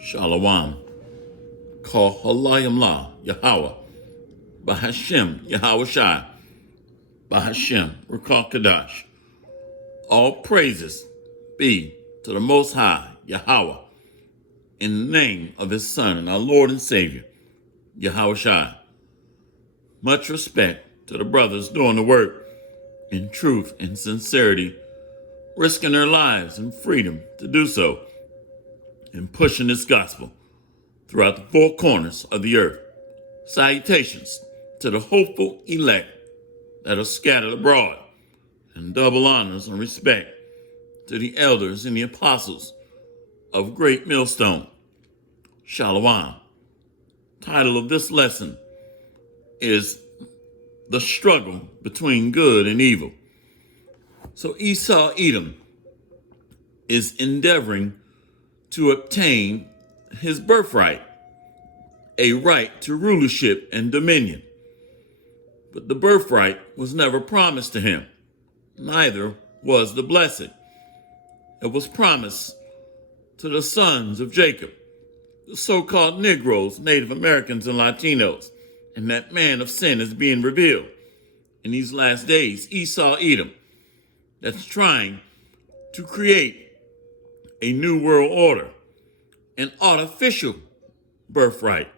Shalom. Call Halayim La, Yahweh, Bahashem, Yahweh Shai, Bahashem, Rakal Kadash. All praises be to the Most High, Yahweh, in the name of His Son and our Lord and Savior, Yahweh Shai. Much respect to the brothers doing the work in truth and sincerity, risking their lives and freedom to do so, and pushing this gospel throughout the four corners of the earth. Salutations to the hopeful elect that are scattered abroad, and double honors and respect to the elders and the apostles of Great Millstone. Shalom. Title of this lesson is The Struggle Between Good and Evil. So Esau Edom is endeavoring to obtain his birthright, a right to rulership and dominion. But the birthright was never promised to him. Neither was the blessing. It was promised to the sons of Jacob, the so-called Negroes, Native Americans, and Latinos. And that man of sin is being revealed in these last days, Esau Edom, that's trying to create a new world order, an artificial birthright,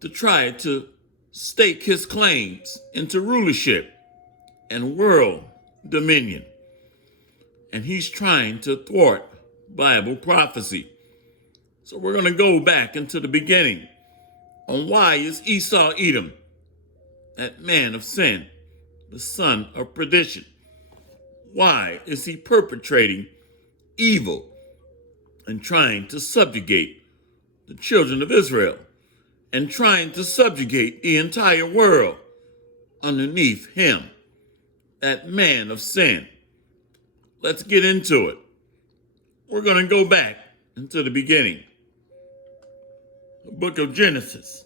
to try to stake his claims into rulership and world dominion. And he's trying to thwart Bible prophecy. So we're going to go back into the beginning on why is Esau Edom, that man of sin, the son of perdition? Why is he perpetrating evil and trying to subjugate the children of Israel and trying to subjugate the entire world underneath him, that man of sin? Let's get into it. We're going to go back into the beginning. The book of Genesis,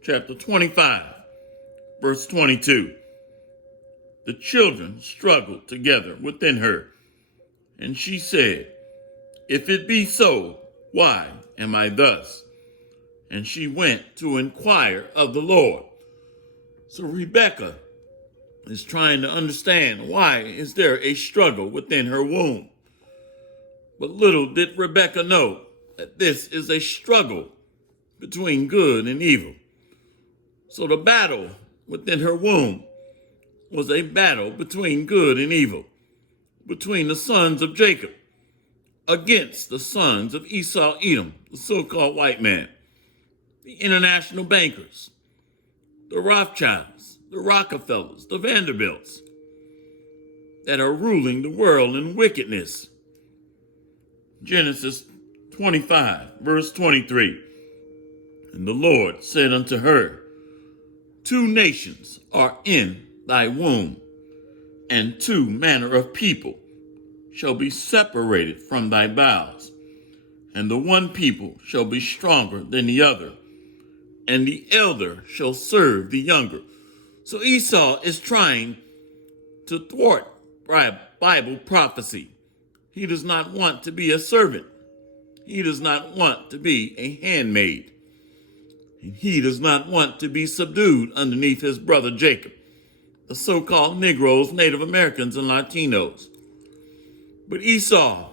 chapter 25, verse 22. The children struggled together within her, and she said, "If it be so, why am I thus?" And she went to inquire of the Lord. So Rebekah is trying to understand, why is there a struggle within her womb? But little did Rebekah know that this is a struggle between good and evil. So the battle within her womb was a battle between good and evil, between the sons of Jacob against the sons of Esau Edom, the so-called white man, the international bankers, the Rothschilds, the Rockefellers, the Vanderbilts, that are ruling the world in wickedness. Genesis 25, verse 23. And the Lord said unto her, "Two nations are in thy womb, and two manner of people shall be separated from thy bowels, and the one people shall be stronger than the other, and the elder shall serve the younger." So Esau is trying to thwart Bible prophecy. He does not want to be a servant. He does not want to be a handmaid. And he does not want to be subdued underneath his brother Jacob, the so-called Negroes, Native Americans, and Latinos. But Esau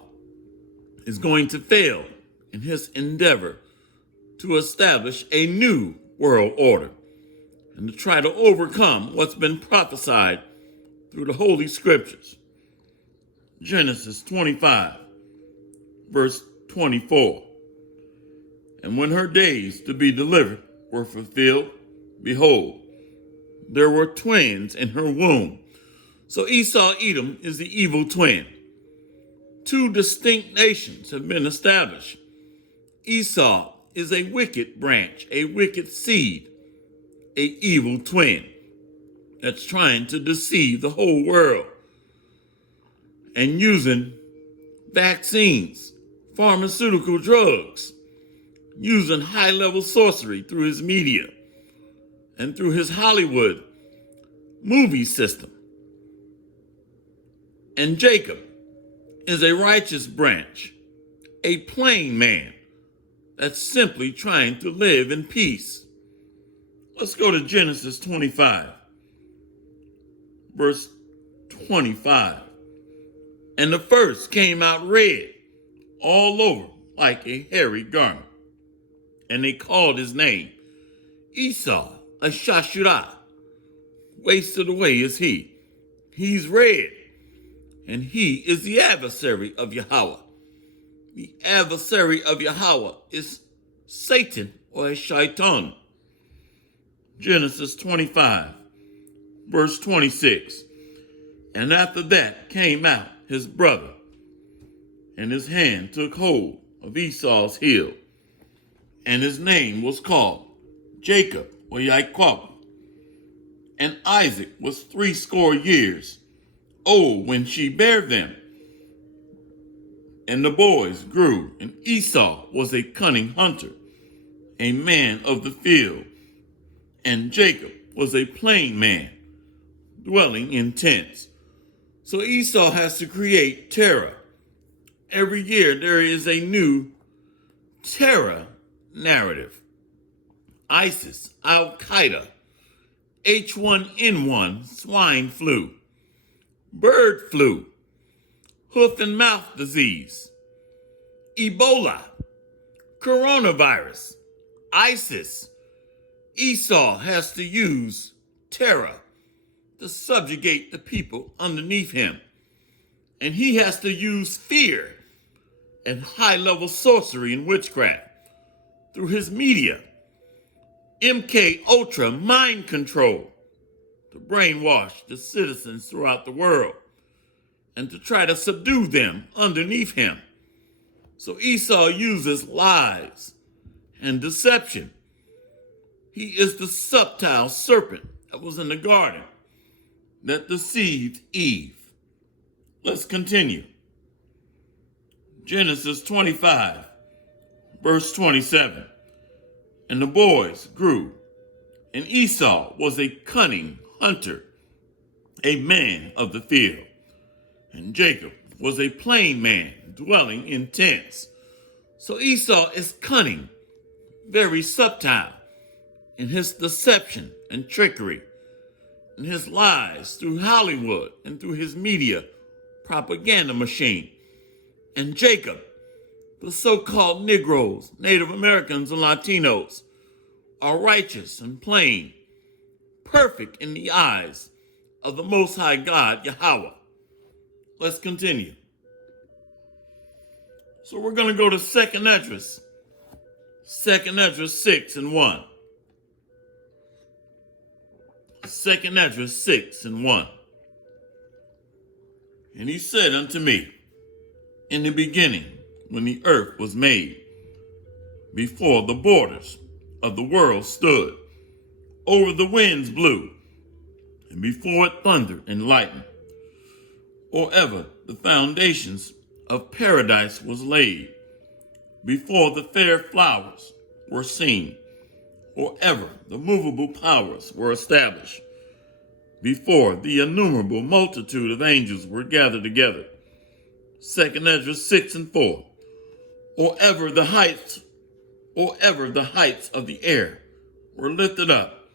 is going to fail in his endeavor to establish a new world order and to try to overcome what's been prophesied through the Holy Scriptures. Genesis 25, verse 24. And when her days to be delivered were fulfilled, behold, there were twins in her womb. So Esau Edom is the evil twin. Two distinct nations have been established. Esau is a wicked branch, a wicked seed, a evil twin that's trying to deceive the whole world and using vaccines, pharmaceutical drugs, using high-level sorcery through his media and through his Hollywood movie system. And Jacob is a righteous branch, a plain man, that's simply trying to live in peace. Let's go to Genesis 25, verse 25. And the first came out red all over like a hairy garment. And they called his name Esau, a Shashurah. Wasted away is he. He's red, and he is the adversary of Yahweh. The adversary of Yahweh is Satan, or a shaitan. Genesis 25, verse 26. And after that came out his brother, and his hand took hold of Esau's heel, and his name was called Jacob, or Yaakov. And Isaac was 80 years old when she bare them. And the boys grew, and Esau was a cunning hunter, a man of the field, and Jacob was a plain man, dwelling in tents. So Esau has to create terror. Every year there is a new terror narrative. ISIS, Al-Qaeda, H1N1, swine flu, bird flu, hoof and mouth disease, Ebola, coronavirus, ISIS. Esau has to use terror to subjugate the people underneath him. And he has to use fear and high-level sorcery and witchcraft through his media, MK Ultra mind control, to brainwash the citizens throughout the world and to try to subdue them underneath him. So Esau uses lies and deception. He is the subtle serpent that was in the garden that deceived Eve. Let's continue. Genesis 25, verse 27. And the boys grew, and Esau was a cunning hunter, a man of the field, and Jacob was a plain man, dwelling in tents. So Esau is cunning, very subtle in his deception and trickery, in his lies through Hollywood and through his media propaganda machine. And Jacob, the so-called Negroes, Native Americans, and Latinos, are righteous and plain, perfect in the eyes of the Most High God, Yahweh. Let's continue. So we're going to go to 2nd Esdras. 2nd Esdras 6 and 1. 2nd Esdras 6 and 1. And he said unto me, in the beginning, when the earth was made, before the borders of the world stood, over the winds blew, and before it thundered and lightened, or ever the foundations of paradise was laid, before the fair flowers were seen, or ever the movable powers were established, before the innumerable multitude of angels were gathered together. 2nd Esdras 6 and 4. Or ever the heights of the air were lifted up,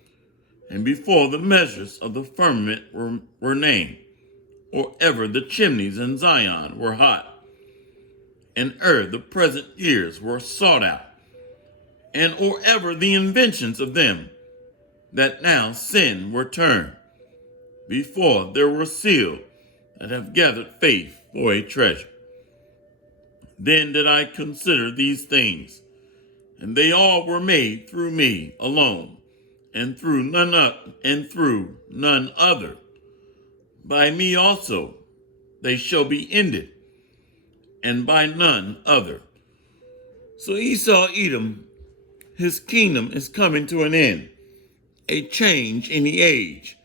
and before the measures of the firmament were named, or ever the chimneys in Zion were hot, and ere the present years were sought out, and or ever the inventions of them that now sin were turned, before there were sealed that have gathered faith for a treasure. Then did I consider these things, and they all were made through me alone, and through none other. By me also they shall be ended, and by none other. So Esau, Edom, his kingdom is coming to an end. A change in the age,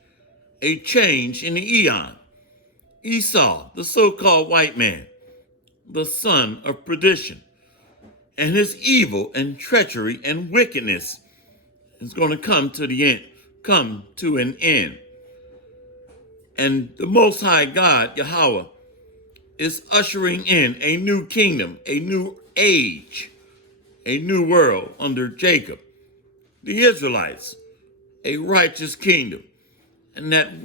a change in the eon. Esau, the so-called white man, the son of perdition, and his evil and treachery and wickedness is going to come to an end. And the Most High God, Yahweh, is ushering in a new kingdom, a new age, a new world under Jacob, the Israelites, a righteous kingdom, and that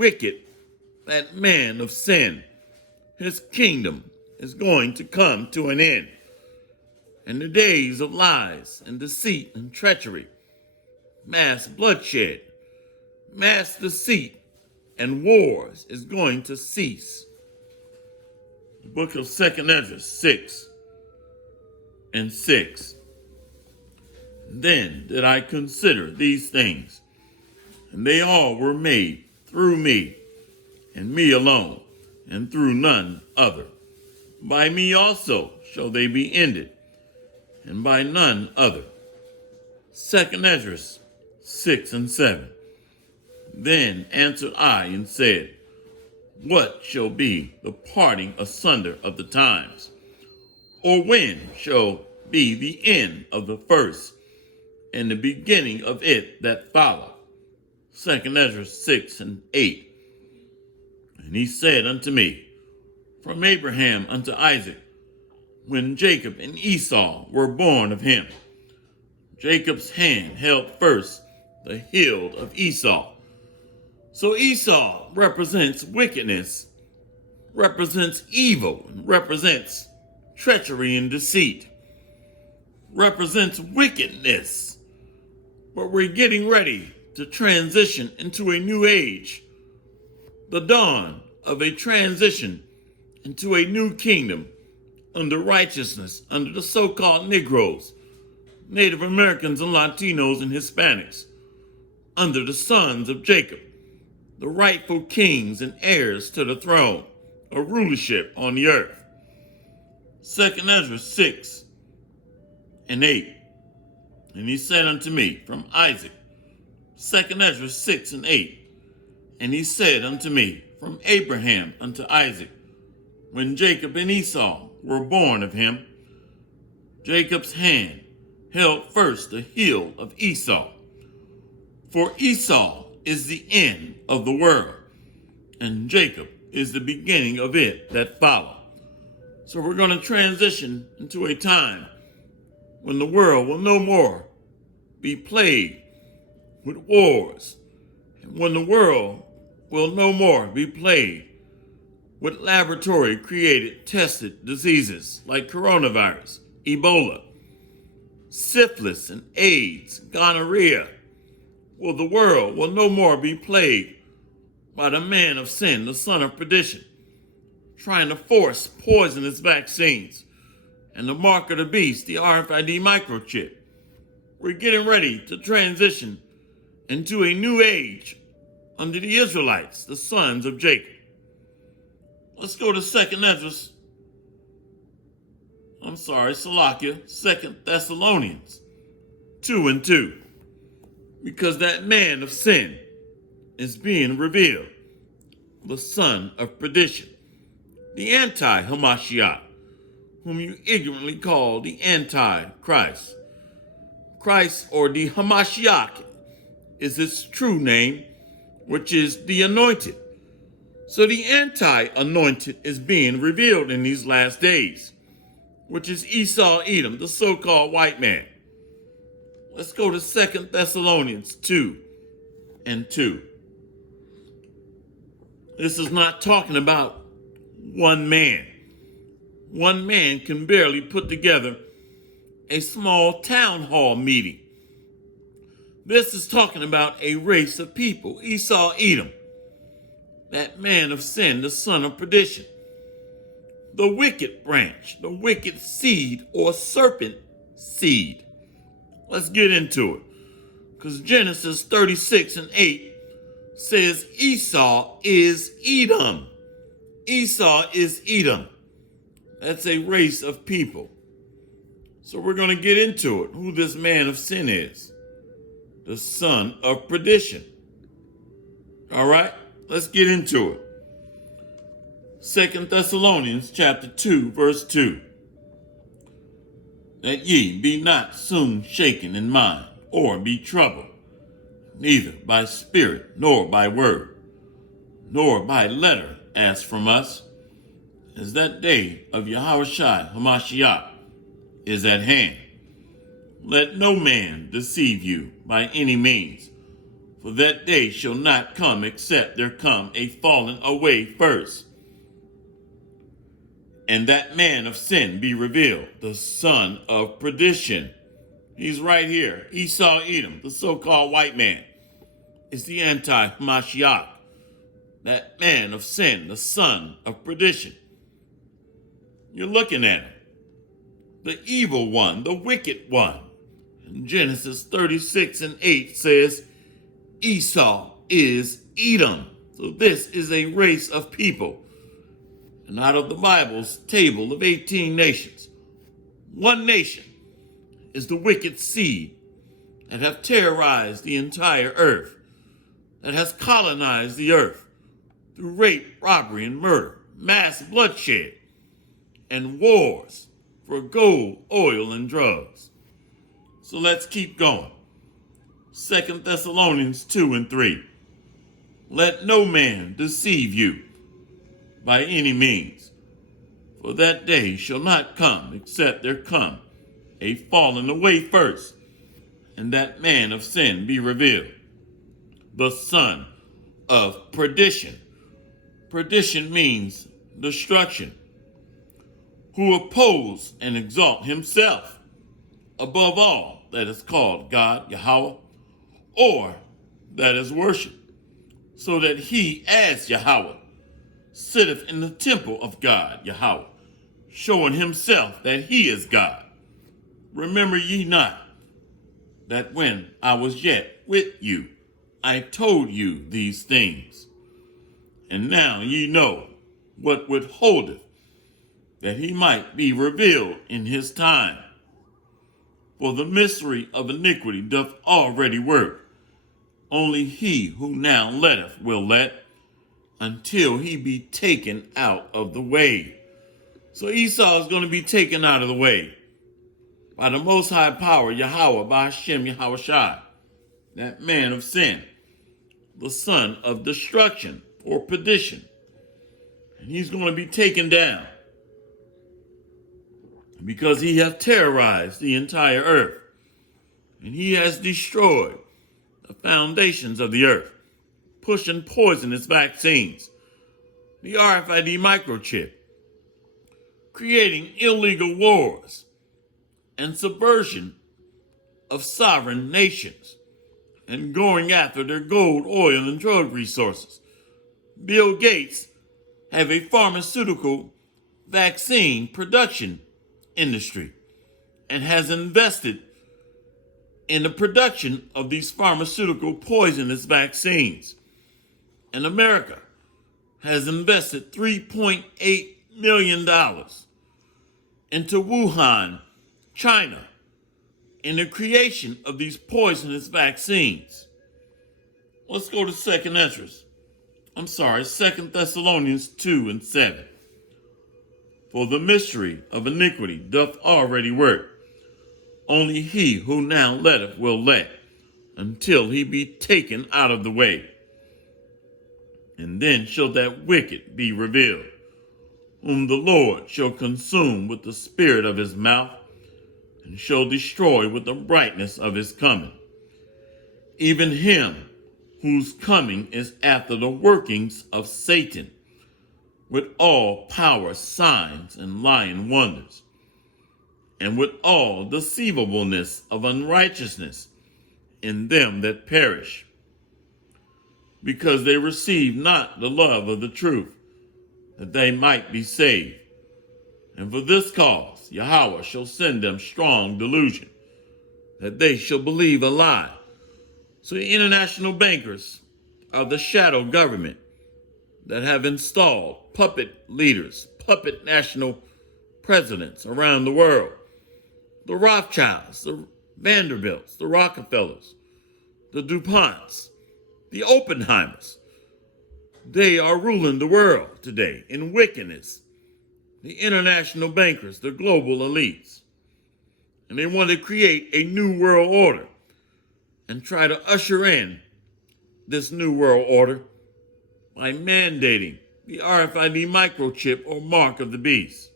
man of sin, his kingdom is going to come to an end. And the days of lies and deceit and treachery, mass bloodshed, mass deceit, and wars is going to cease. The book of 2nd Ezra 6:6. Then did I consider these things, and they all were made through me, and me alone, and through none other. By me also shall they be ended, and by none other. 2nd Ezra 6:7. Then answered I and said, what shall be the parting asunder of the times? Or when shall be the end of the first, and the beginning of it that follow? 2nd Ezra 6:8. And he said unto me, from Abraham unto Isaac, when Jacob and Esau were born of him, Jacob's hand held first the heel of Esau. So Esau represents wickedness, represents evil, and represents treachery and deceit, represents wickedness. But we're getting ready to transition into a new age, the dawn of a transition into a new kingdom under righteousness, under the so-called Negroes, Native Americans and Latinos and Hispanics, under the sons of Jacob, the rightful kings and heirs to the throne of rulership on the earth. 2nd Ezra 6:8. And he said unto me from Isaac, 2nd Ezra 6:8. And he said unto me from Abraham unto Isaac, when Jacob and Esau were born of him, Jacob's hand held first the heel of Esau. For Esau is the end of the world, and Jacob is the beginning of it that follow. So we're going to transition into a time when the world will no more be plagued with wars, and when the world will no more be plagued with laboratory-created tested diseases like coronavirus, Ebola, syphilis, and AIDS, gonorrhea. Well, the world will no more be plagued by the man of sin, the son of perdition, trying to force poisonous vaccines and the mark of the beast, the RFID microchip. We're getting ready to transition into a new age under the Israelites, the sons of Jacob. Let's go to 2nd Thessalonians 2:2. Because that man of sin is being revealed, the son of perdition, the anti-Hamashiach, whom you ignorantly call the Antichrist. Christ, or the Hamashiach, is its true name, which is the anointed. So the anti-anointed is being revealed in these last days, which is Esau, Edom, the so-called white man. Let's go to 2nd Thessalonians 2:2. This is not talking about one man. One man can barely put together a small town hall meeting. This is talking about a race of people, Esau, Edom, that man of sin, the son of perdition, the wicked branch, the wicked seed or serpent seed. Let's get into it, because Genesis 36:8 says Esau is Edom. Esau is Edom. That's a race of people. So we're going to get into it, who this man of sin is, the son of perdition. All right, let's get into it. 2nd Thessalonians chapter 2, verse 2. That ye be not soon shaken in mind, or be troubled, neither by spirit, nor by word, nor by letter as from us, as that day of Yahushua Hamashiach is at hand. Let no man deceive you by any means, for that day shall not come except there come a falling away first, and that man of sin be revealed, the son of perdition. He's right here. Esau, Edom, the so-called white man, is the anti-Mashiach, that man of sin, the son of perdition. You're looking at him, the evil one, the wicked one. And Genesis 36:8 says, Esau is Edom. So this is a race of people. And out of the Bible's table of 18 nations, one nation is the wicked seed that have terrorized the entire earth, that has colonized the earth through rape, robbery, and murder, mass bloodshed, and wars for gold, oil, and drugs. So let's keep going. 2 Thessalonians 2:3. Let no man deceive you by any means, for that day shall not come except there come a falling away first, and that man of sin be revealed, the son of perdition. Perdition means destruction. Who oppose and exalt himself above all that is called God, Yahweh, or that is worship, so that he as Yahweh sitteth in the temple of God, Yahweh, showing himself that he is God. Remember ye not that when I was yet with you, I told you these things. And now ye know what withholdeth, that he might be revealed in his time. For the mystery of iniquity doth already work. Only he who now letteth will let, until he be taken out of the way. So Esau is going to be taken out of the way by the Most High Power, Yahweh, by Hashem, Yahushai, that man of sin, the son of destruction or perdition. And he's going to be taken down because he hath terrorized the entire earth, and he has destroyed the foundations of the earth, pushing poisonous vaccines, the RFID microchip, creating illegal wars and subversion of sovereign nations, and going after their gold, oil, and drug resources. Bill Gates have a pharmaceutical vaccine production industry and has invested in the production of these pharmaceutical poisonous vaccines. And America has invested $3.8 million into Wuhan, China, in the creation of these poisonous vaccines. Let's go to 2 Thessalonians 2:7. For the mystery of iniquity doth already work. Only he who now letteth will let, until he be taken out of the way. And then shall that wicked be revealed, whom the Lord shall consume with the spirit of his mouth, and shall destroy with the brightness of his coming. Even him whose coming is after the workings of Satan, with all power, signs, and lying wonders, and with all deceivableness of unrighteousness in them that perish, because they receive not the love of the truth, that they might be saved. And for this cause Yahweh shall send them strong delusion, that they shall believe a lie. So the international bankers are the shadow government that have installed puppet leaders, puppet national presidents around the world. The Rothschilds, the Vanderbilts, the Rockefellers, the DuPonts, the Oppenheimers. They are ruling the world today in wickedness. The international bankers, the global elites. And they want to create a new world order and try to usher in this new world order by mandating the RFID microchip or mark of the beast.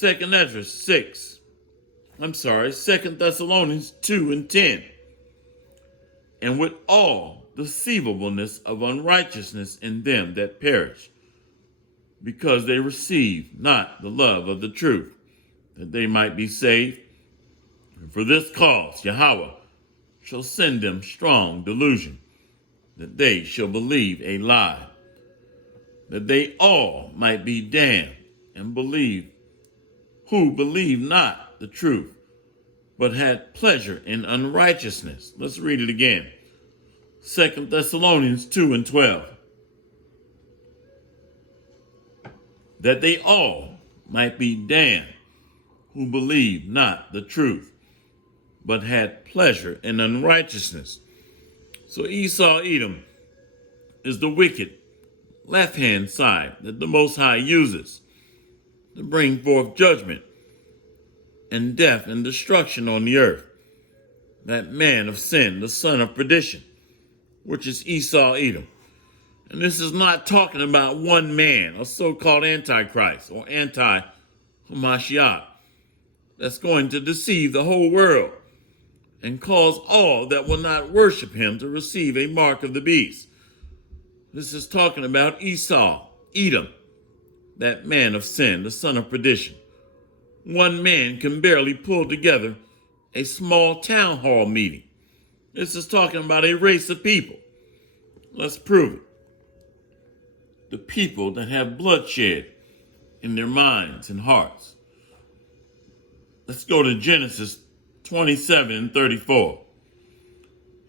2 Esdras 6, 2 Thessalonians 2 and 10. And with all deceivableness of unrighteousness in them that perish, because they receive not the love of the truth, that they might be saved. And for this cause Yahweh shall send them strong delusion, that they shall believe a lie, that they all might be damned, and believe, who believe not the truth, but had pleasure in unrighteousness. Let's read it again. 2 Thessalonians 2 and 12. That they all might be damned, who believe not the truth, but had pleasure in unrighteousness. So Esau, Edom, is the wicked left-hand side that the Most High uses to bring forth judgment and death and destruction on the earth. That man of sin, the son of perdition, which is Esau, Edom. And this is not talking about one man, a so-called Antichrist or anti-Hamashiach, that's going to deceive the whole world and cause all that will not worship him to receive a mark of the beast. This is talking about Esau, Edom, that man of sin, the son of perdition. One man can barely pull together a small town hall meeting. This is talking about a race of people. Let's prove it. The people that have bloodshed in their minds and hearts. Let's go to Genesis 27 and 34.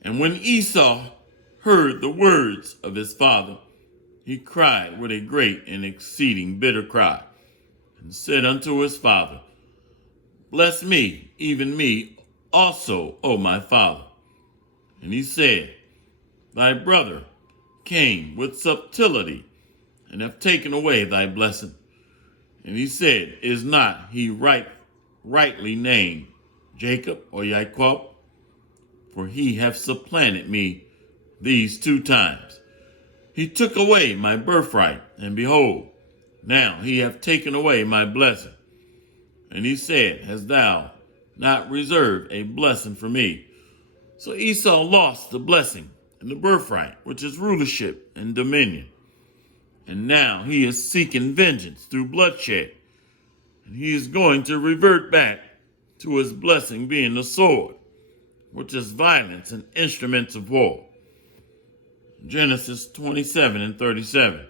And when Esau heard the words of his father, he cried with a great and exceeding bitter cry, and said unto his father, Bless me, even me also, O my father. And he said, Thy brother came with subtlety, and have taken away thy blessing. And he said, Is not he rightly named Jacob or Jacob? For he hath supplanted me these 2 times. He took away my birthright, and behold, now he hath taken away my blessing. And he said, Hast thou not reserved a blessing for me? So Esau lost the blessing and the birthright, which is rulership and dominion. And now he is seeking vengeance through bloodshed. And he is going to revert back to his blessing being the sword, which is violence and instruments of war. Genesis 27 and 37.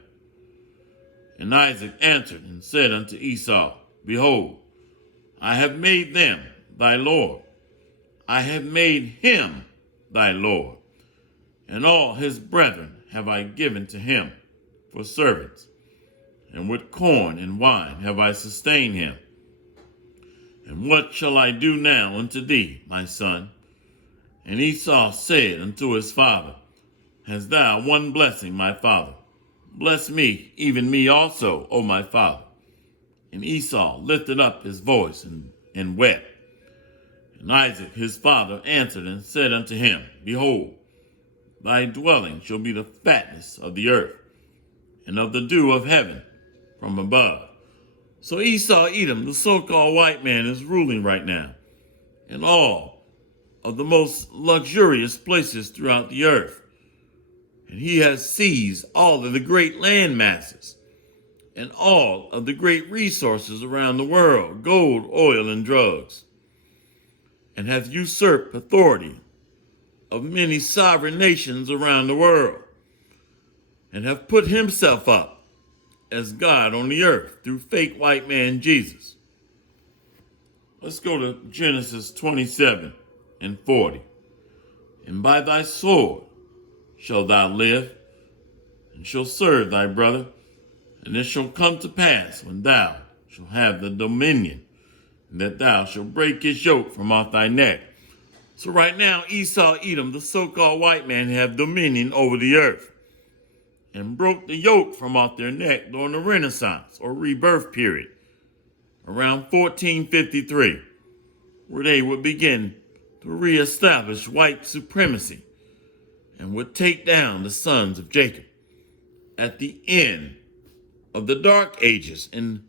And Isaac answered and said unto Esau, Behold, I have made them thy Lord. I have made him thy Lord. And all his brethren have I given to him for servants. And with corn and wine have I sustained him. And what shall I do now unto thee, my son? And Esau said unto his father, Hast thou one blessing, my father? Bless me, even me also, O my father. And Esau lifted up his voice and wept. And Isaac his father answered and said unto him, Behold, thy dwelling shall be the fatness of the earth, and of the dew of heaven from above. So Esau, Edom, the so-called white man, is ruling right now in all of the most luxurious places throughout the earth. And he has seized all of the great land masses and all of the great resources around the world, gold, oil, and drugs, and has usurped authority of many sovereign nations around the world, and have put himself up as God on the earth through fake white man Jesus. Let's go to Genesis 27 and 40. And by thy sword shalt thou live, and shalt serve thy brother. And it shall come to pass, when thou shalt have the dominion, that thou shalt break his yoke from off thy neck. So right now, Esau, Edom, the so-called white man, have dominion over the earth, and broke the yoke from off their neck during the Renaissance or rebirth period, around 1453, where they would begin to reestablish white supremacy and would take down the sons of Jacob at the end of the Dark Ages and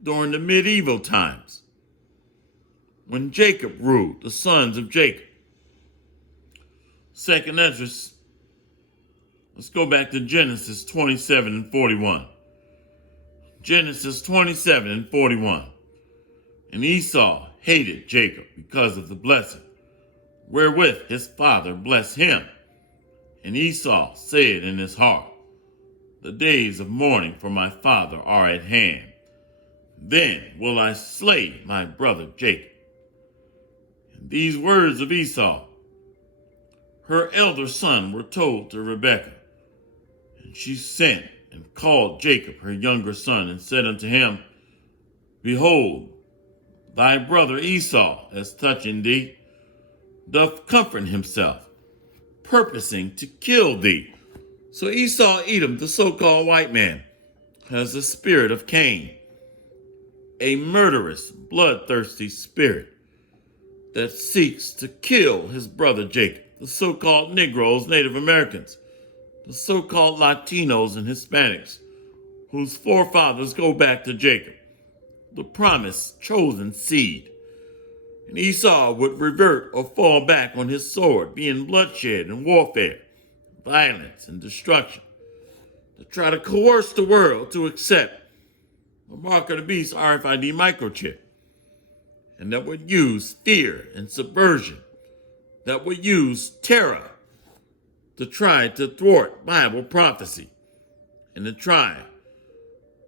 during the medieval times. when Jacob ruled, the sons of Jacob. Second Esdras, let's go back to Genesis 27 and 41. Genesis 27 and 41. And Esau hated Jacob because of the blessing wherewith his father blessed him. And Esau said in his heart, the days of mourning for my father are at hand. Then will I slay my brother Jacob. And these words of Esau, her elder son, were told to Rebekah. And she sent and called Jacob her younger son, and said unto him, Behold, thy brother Esau, as touching thee, doth comfort himself, purposing to kill thee. So Esau Edom, the so-called white man, has the spirit of Cain, a murderous, bloodthirsty spirit that seeks to kill his brother Jacob. The so-called Negroes, Native Americans, the so-called Latinos and Hispanics, whose forefathers go back to Jacob, the promised chosen seed. And Esau would revert or fall back on his sword, being bloodshed and warfare, violence and destruction, to try to coerce the world to accept the mark of the beast RFID microchip, and that would use fear and subversion, that would use terror to try to thwart Bible prophecy, and to try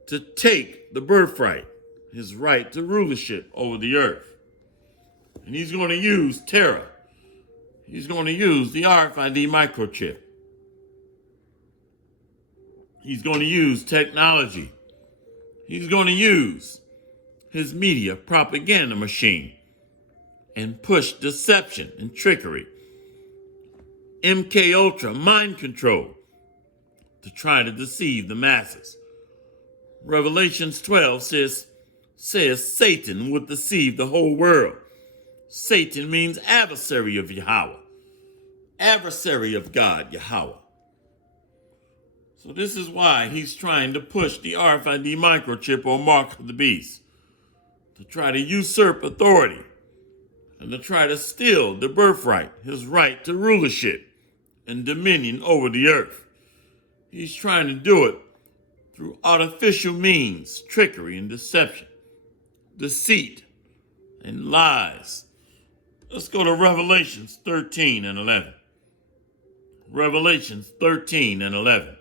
to take the birthright, his right to rulership over the earth. And he's going to use terror. He's going to use the RFID microchip. He's going to use technology. He's going to use his media propaganda machine and push deception and trickery, MK Ultra mind control, to try to deceive the masses. Revelations 12 says Satan would deceive the whole world. Satan means adversary of Yahweh, adversary of God, Yahweh. So this is why he's trying to push the RFID microchip or mark of the beast, to try to usurp authority and to try to steal the birthright, his right to rulership and dominion over the earth. He's trying to do it through artificial means, trickery and deception, deceit and lies. Let's go to Revelations 13 and 11. Revelations 13 and 11.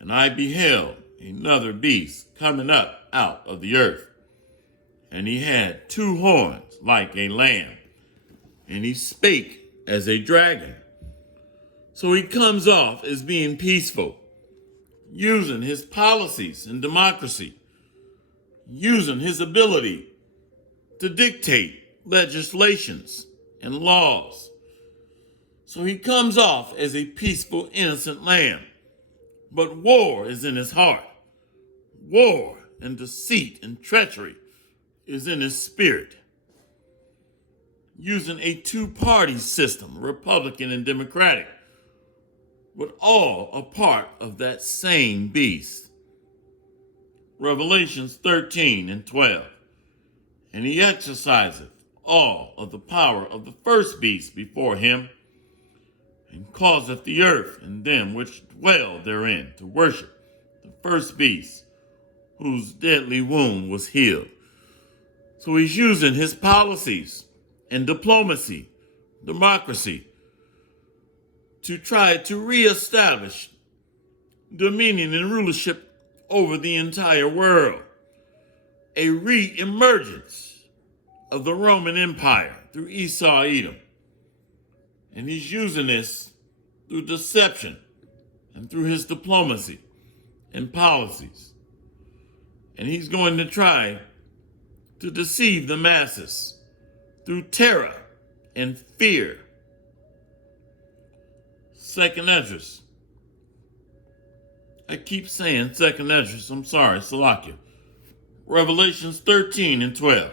And I beheld another beast coming up out of the earth, and he had two horns like a lamb, and he spake as a dragon. So he comes off as being peaceful, using his policies and democracy, using his ability to dictate legislations and laws. So he comes off as a peaceful, innocent lamb. But war is in his heart. War and deceit and treachery is in his spirit. Using a two-party system, Republican and Democratic, but all a part of that same beast. Revelations 13 and 12. And he exerciseth all of the power of the first beast before him, and causeth the earth and them which dwell therein to worship the first beast, whose deadly wound was healed. So he's using his policies and diplomacy, democracy, to try to reestablish dominion and rulership over the entire world. A re-emergence of the Roman Empire through Esau Edom. And he's using this through deception and through his diplomacy and policies. And he's going to try to deceive the masses through terror and fear. Second Esdras. I keep saying Second Esdras. I'm sorry, Salakia. Revelations 13 and 12.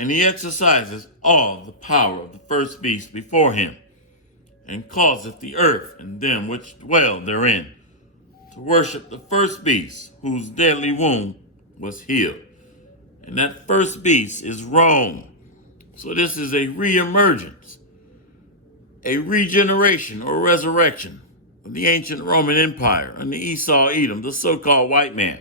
And he exercises all the power of the first beast before him, and causeth the earth and them which dwell therein to worship the first beast, whose deadly wound was healed. And that first beast is Rome. So this is a reemergence, a regeneration or resurrection of the ancient Roman Empire under Esau, Edom, the so-called white man.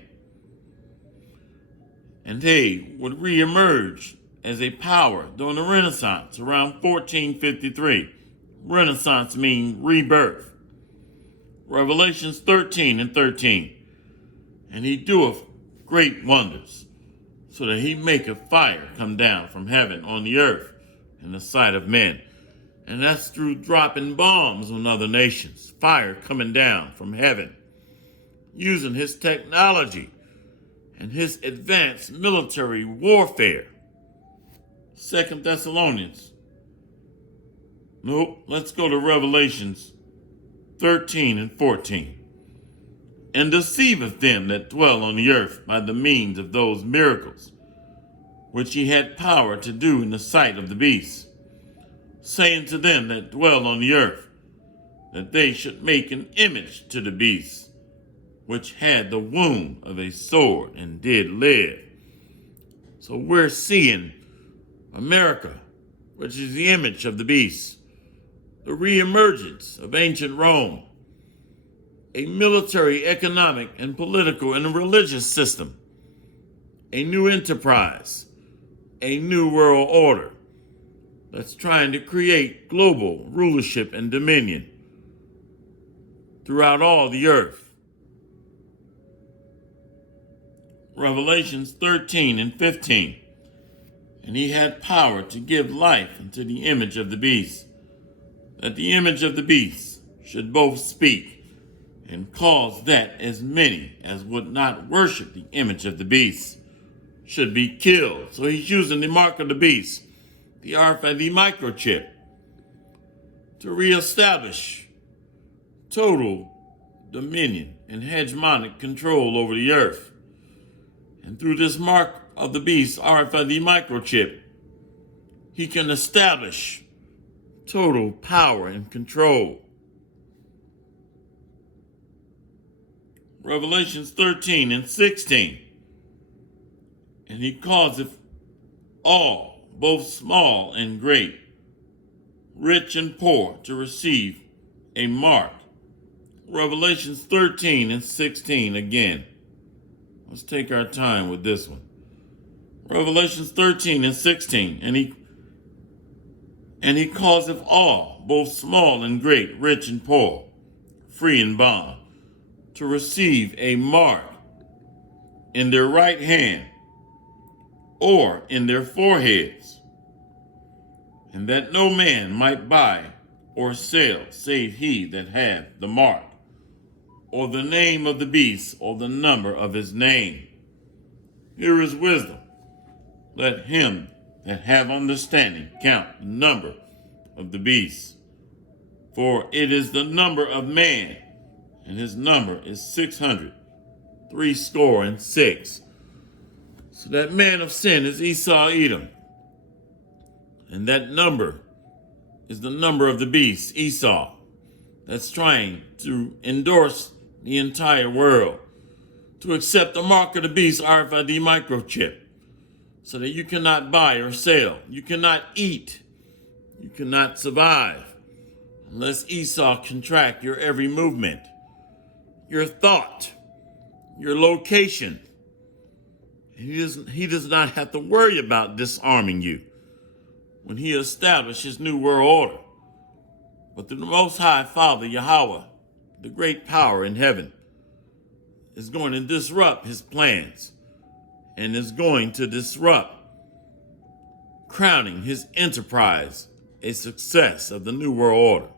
And they would reemerge as a power during the Renaissance around 1453. Renaissance means rebirth. Revelations 13:13. And he doeth great wonders, so that he maketh fire come down from heaven on the earth in the sight of men. And that's through dropping bombs on other nations. Fire coming down from heaven, using his technology and his advanced military warfare. 2 Thessalonians. Nope, let's go to Revelations 13:14. And deceiveth them that dwell on the earth by the means of those miracles, which he had power to do in the sight of the beast, saying to them that dwell on the earth, that they should make an image to the beast, which had the wound of a sword and did live. So we're seeing America, which is the image of the beast, the reemergence of ancient Rome, a military, economic, and political and religious system, a new enterprise, a new world order that's trying to create global rulership and dominion throughout all the earth. Revelations 13:15. And he had power to give life unto the image of the beast, that the image of the beast should both speak and cause that as many as would not worship the image of the beast should be killed. So he's using the mark of the beast, the RFID microchip, to reestablish total dominion and hegemonic control over the earth. And through this mark of the beast, RFID microchip, he can establish total power and control. Revelations 13:16. And he causeth all, both small and great, rich and poor, to receive a mark. Revelations 13:16 again. Let's take our time with this one. Revelations 13:16. And he causeth all, both small and great, rich and poor, free and bond, to receive a mark in their right hand or in their foreheads, and that no man might buy or sell save he that hath the mark, or the name of the beast, or the number of his name. Here is wisdom. Let him that have understanding count the number of the beast, for it is the number of man, and his number is 666. So that man of sin is Esau, Edom. And that number is the number of the beast, Esau, that's trying to endorse the entire world to accept the mark of the beast, RFID microchip, so that you cannot buy or sell, you cannot eat, you cannot survive unless Esau can track your every movement, your thought, your location. He does not have to worry about disarming you when he established his new world order. But the Most High Father, Yahweh, the great power in heaven, is going to disrupt his plans and is going to disrupt, crowning his enterprise a success of the new world order.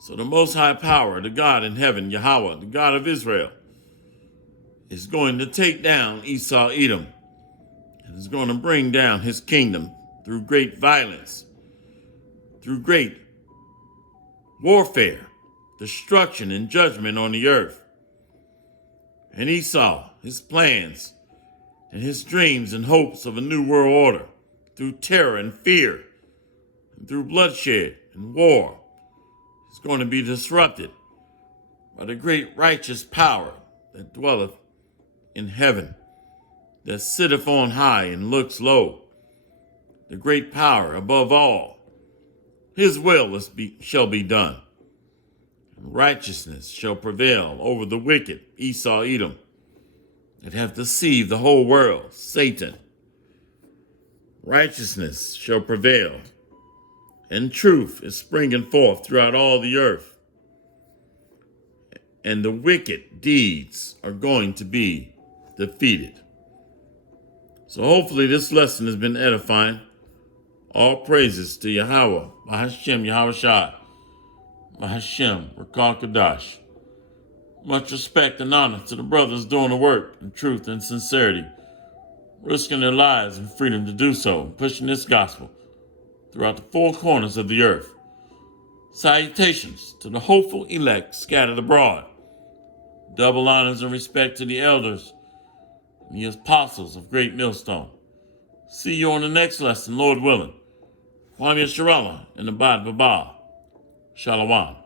So the Most High Power, the God in heaven, Yahweh, the God of Israel, is going to take down Esau, Edom, and is going to bring down his kingdom through great violence, through great warfare, destruction, and judgment on the earth. And Esau, his plans, and his dreams and hopes of a new world order, through terror and fear, and through bloodshed and war, is going to be disrupted by the great righteous power that dwelleth in heaven, that sitteth on high and looks low, the great power above all. His will shall be done. Righteousness shall prevail over the wicked, Esau, Edom, that have deceived the whole world, Satan. Righteousness shall prevail, and truth is springing forth throughout all the earth. And the wicked deeds are going to be defeated. So hopefully this lesson has been edifying. All praises to Yahweh, Bahashem, Yahweh Shai, Bahashem, Rakal Kadash. Much respect and honor to the brothers doing the work in truth and sincerity, risking their lives and freedom to do so, and pushing this gospel throughout the four corners of the earth. Salutations to the hopeful elect scattered abroad. Double honors and respect to the elders and the apostles of Great Millstone. See you on the next lesson, Lord willing. Kwame Sharala and the Bad Baba. Shalom.